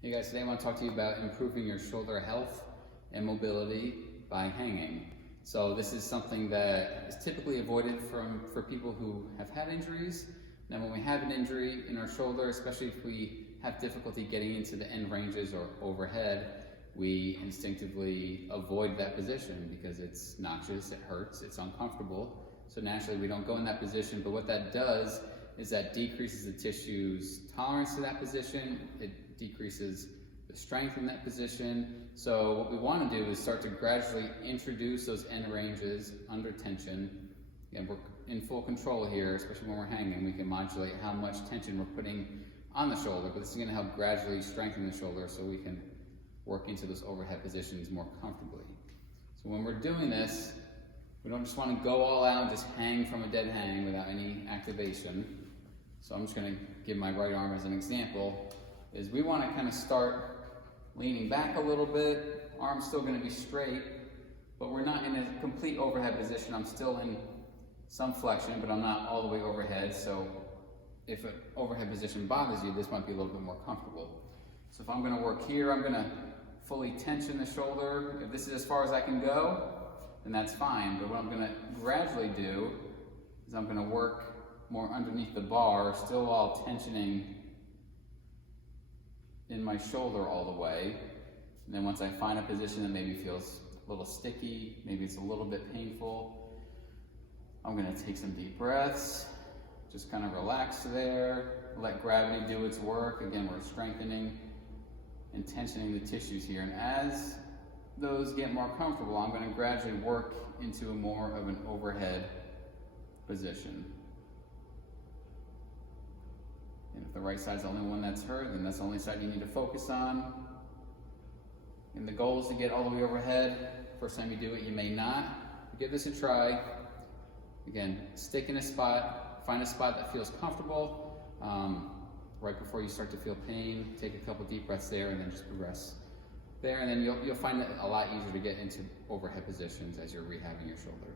Hey guys, today I want to talk to you about improving your shoulder health and mobility by hanging. So this is something that is typically avoided for people who have had injuries. Now when we have an injury in our shoulder, especially if we have difficulty getting into the end ranges or overhead, we instinctively avoid that position because it's noxious, it hurts, it's uncomfortable. So naturally we don't go in that position, but what that does is that decreases the tissue's tolerance to that position. It decreases the strength in that position. So what we want to do is start to gradually introduce those end ranges under tension. And we're in full control here, especially when we're hanging. We can modulate how much tension we're putting on the shoulder, but this is going to help gradually strengthen the shoulder so we can work into those overhead positions more comfortably. So when we're doing this, we don't just want to go all out and just hang from a dead hang without any activation. So I'm just going to give my right arm as an example, is we want to kind of start leaning back a little bit. Arm's still going to be straight, but we're not in a complete overhead position. I'm still in some flexion, but I'm not all the way overhead. So if an overhead position bothers you, this might be a little bit more comfortable. So if I'm going to work here, I'm going to fully tension the shoulder. If this is as far as I can go, then that's fine. But what I'm going to gradually do is I'm going to work more underneath the bar, still while tensioning in my shoulder all the way. And then once I find a position that maybe feels a little sticky, maybe it's a little bit painful, I'm going to take some deep breaths, just kind of relax there, let gravity do its work. Again, we're strengthening and tensioning the tissues here. And as those get more comfortable, I'm going to gradually work into a more of an overhead position. And if the right side's the only one that's hurt, then that's the only side you need to focus on. And the goal is to get all the way overhead. First time you do it, you may not. Give this a try. Again, stick in a spot, find a spot that feels comfortable. Right before you start to feel pain, take a couple deep breaths there and then just progress there. And then you'll find it a lot easier to get into overhead positions as you're rehabbing your shoulder.